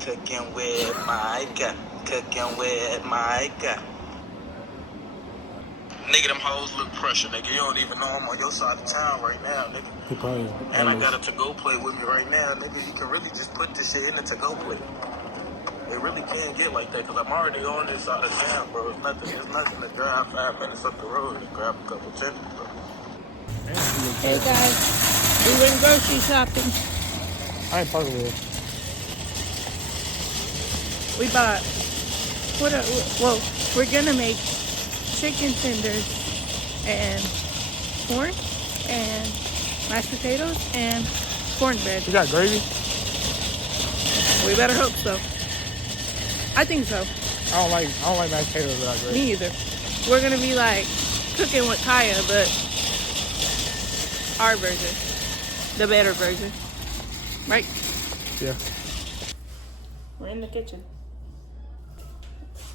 Cooking with Micah. Cooking with Micah. Nigga, them hoes look pressure, nigga. You don't even know I'm on your side of town right now, nigga. He probably and I got a to-go plate with me right now, nigga. You can really just put this shit in the to-go plate. It really can't get like that, because I'm already on this side of town, bro. It's nothing to drive 5 minutes up the road and grab a couple tenders, bro. Hey, guys. We went grocery shopping. I ain't parking with We bought, we're gonna make chicken tenders and corn and mashed potatoes and cornbread. You got gravy? We better hope so. I think so. I don't like mashed potatoes without gravy. Me either. We're gonna be like cooking with Kaya, but our version, the better version, right? Yeah. We're in the kitchen.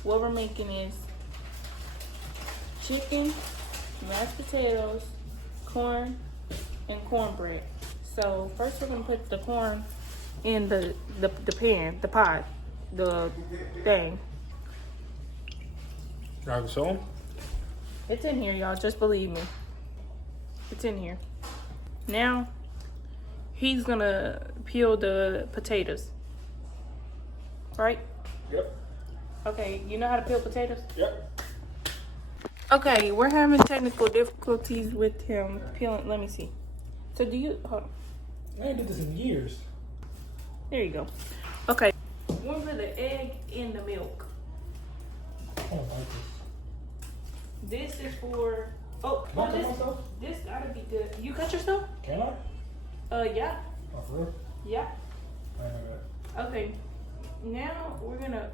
What we're making is chicken, mashed potatoes, corn, and cornbread. So first we're gonna put the corn in the pan, the pot, the thing. Got some? It's in here, y'all. Just believe me. It's in here. Now he's gonna peel the potatoes. Right? Yep. Okay, you know how to peel potatoes? Yep. Okay, we're having technical difficulties with him peeling. Let me see. So do you, hold on. I ain't did this in years. There you go. Okay. One for the egg in the milk. I don't like this. This is for, oh, Can I cut myself? this gotta be good. You cut yourself? Can I? Yeah. Oh, for real? Yeah. I know that. Okay. Now we're gonna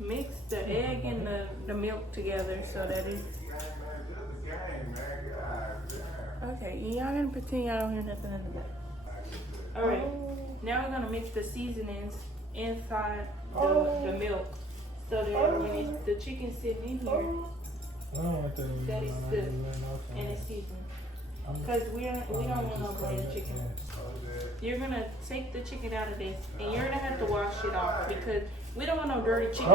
mix the egg and the milk together so that it's, okay, y'all gonna pretend y'all don't hear nothing in the back. Alright, now we're gonna mix the seasonings inside the milk so that when the chicken's sitting in here, that it's good and it's seasoned. Because we don't want no bland chicken. You're gonna take the chicken out of this and you're gonna have to wash it off because we don't want no dirty chicken.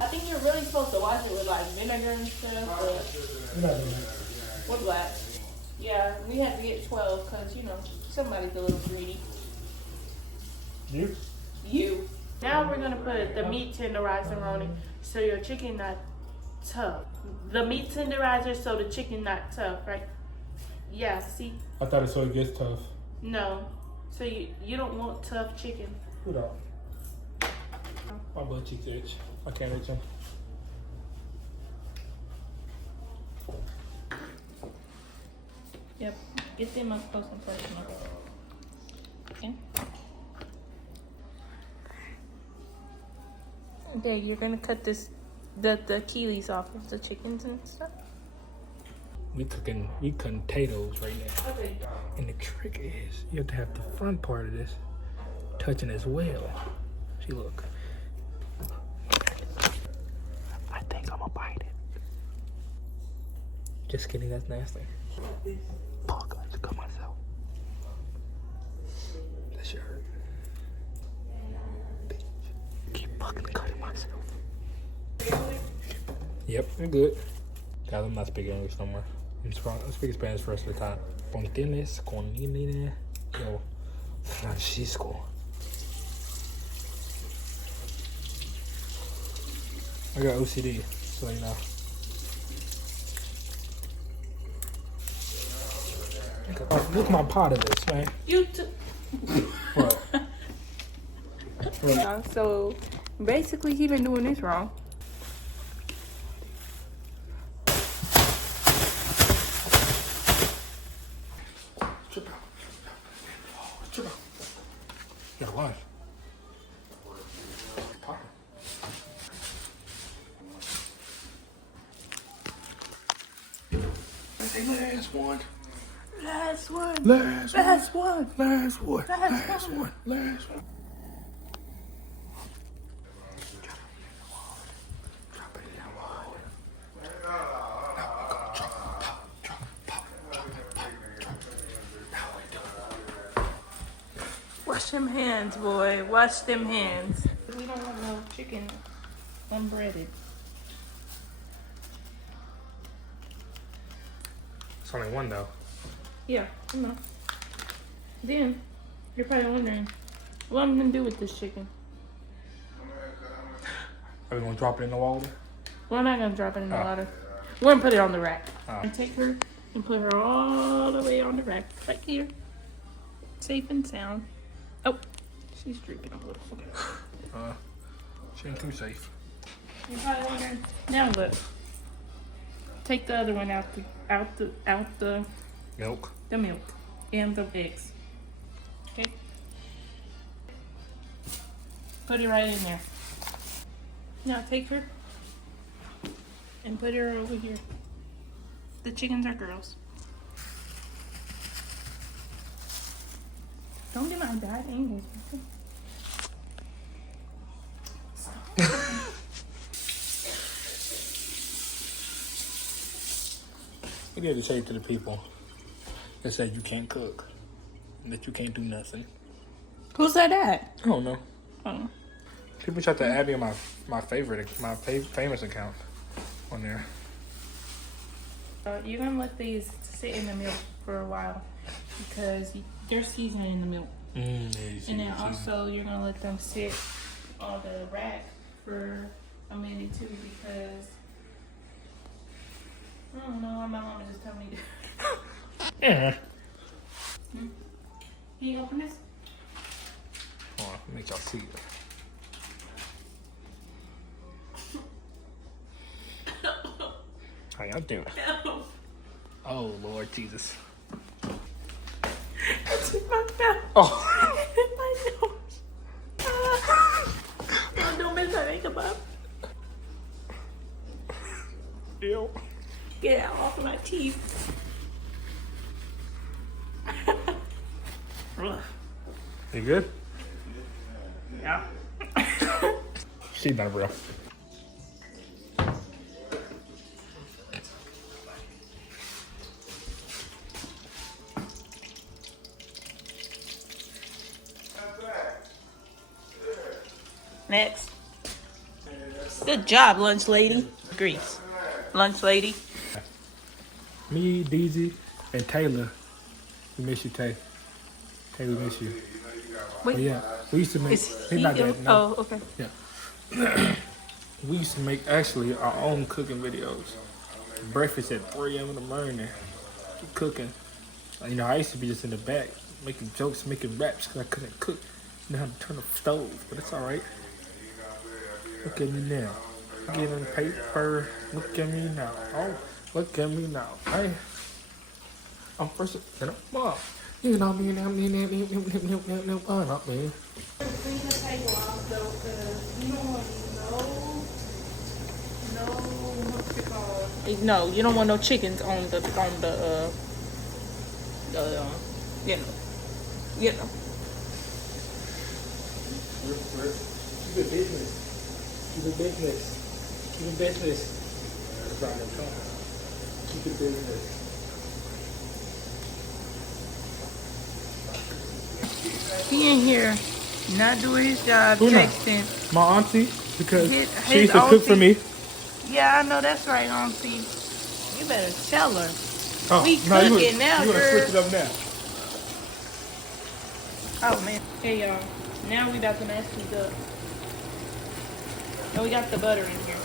I think you're really supposed to wash it with like vinegar and stuff, but we're black. Yeah, we had to get 12 because, you know, somebody's a little greedy. You. Now we're gonna put the meat tenderizer on it so your chicken not tough. The meat tenderizer so the chicken not tough, right? Yeah, see? I thought it's so it gets tough. No. So you don't want tough chicken. Who don't? My butt cheeks itch. I can't reach them. Yep. Get them up close and personal. Okay. Okay, you're gonna cut the keelies off of the chickens and stuff. We cutting potatoes right now. Okay. And the trick is you have to have the front part of this touching as well. See, look. I think I'm gonna bite it. Just kidding, that's nasty. Fuck, I just cut myself. That shit hurt. Bitch. Keep fucking cutting myself. Yep, we're good. Guys, I'm not speaking English no more. I'm speaking Spanish for the rest of the time. Ponteles con línea. Yo, Francisco. I got OCD, so you know. Look at my pot of this, man. You too. What? Yeah, so basically he been doing this wrong. Got a lot. Last one. Last one. Last one. Last one. Last one. Last one. Last one. Drop it in that water. Now we're gonna drop Wash them hands, boy. Wash them hands. We don't want no chicken unbreaded. It's only one though. Yeah, I know. Then, you're probably wondering, what I'm gonna do with this chicken? Are we gonna drop it in the water? We're not gonna drop it in the water. We're gonna put it on the rack. Oh. And take her and put her all the way on the rack. Right here. Safe and sound. Oh, she's dripping a little. Okay. She ain't too safe. You're probably wondering, now what? Take the other one out the Milk. the milk and the eggs. Okay. Put it right in there. Now take her and put her over here. The chickens are girls. Don't get my bad angle. You got to say to the people that said you can't cook and that you can't do nothing. Who said that? I don't know. Oh. People tried to add me on my famous account on there. You're gonna let these sit in the milk for a while because they're seasoning in the milk. And then also you're gonna let them sit on the rack for a minute too because I don't know why my mama just told me to. Yeah. Can you open this? Hold on, make y'all see it. How y'all doing? No. Oh, Lord Jesus. It's in my mouth. Oh. In my nose. Oh, don't mess my makeup up. Ew. Get out off of my teeth. You good? Yeah. She done, bro. Next. Good job, lunch lady. Grease. Lunch lady. Me, DZ, and Taylor. We miss you, Tay. Tay, we miss you. Wait. But yeah, we used to make. Is He's he not ill? dead, no. Oh, okay. Yeah. We used to make actually our own cooking videos. Breakfast at 3 a.m. in the morning. Cooking. You know, I used to be just in the back making jokes, making raps because I couldn't cook. You know how to turn the stove, but it's all right. Look at me now. Getting paper. Look at me now. Oh, look at me now. Hey, I'm first. You know, mom. You know me now. Me. Things will take a while though, because you don't want what's it called? No, you don't want no chickens on the you know. Keep it business. Keep it business. Keep it business. Keep it business. He in here not doing his job, Who not? texting. My auntie, because His she used to cook for auntie. me. Yeah, I know that's right, auntie. You better tell her. Oh, We no, cooking now, you wanna girl. switch it up now. Oh man. Hey y'all. Now we about to mash these up. And we got the butter in here.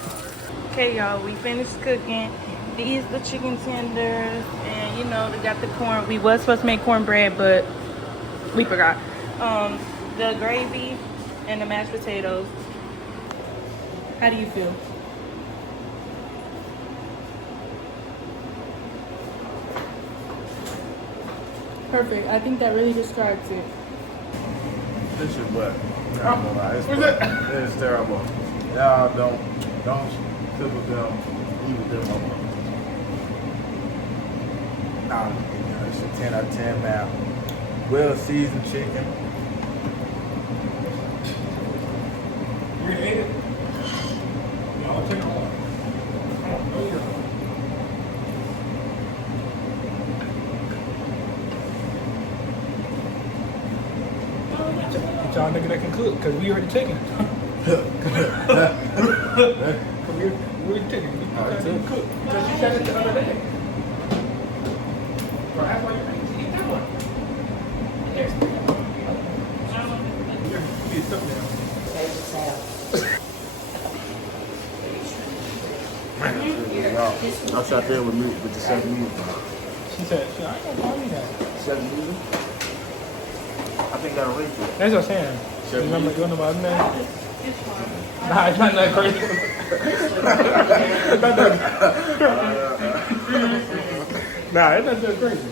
Okay y'all, we finished cooking. These the chicken tenders and you know they got the corn. We was supposed to make cornbread, but we forgot. The gravy and the mashed potatoes. How do you feel? Perfect. I think that really describes it. This is what? It's terrible. Y'all don't cook with them, eat with them no more. Nah, it's a 10 out of 10 now. Well seasoned chicken. You gonna eat it? No, I'll take it all. Y'all nigga that can cook, because we already taken it. Come here. What you taking? I took. Cook. Because you said it the other day. Bro, that's why you ain't eat that one. Yes. Here, be a thumbnail. I sat there with me with the 7 music. She said, I ain't gonna call you that. 7 music? I think that'll reach you. That's what I'm saying. You remember my other name? Nah, it's not that crazy. It's not that Nah, it's not that crazy.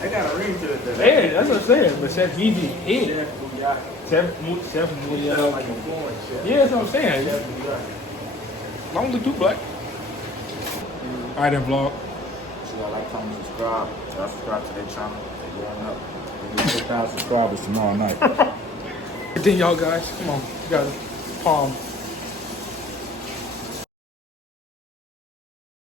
I got a ring to it. Hey, that's what I'm saying. But Chef Meezy is. Chef Meezy. Like influence. Yeah, that's what I'm saying. Long as you black. Alright then, vlog. So y'all like, comment, subscribe. Y'all subscribe to their channel. They're going up. We'll do 2,000 subscribers tomorrow night. Then y'all guys, come on. You got palm.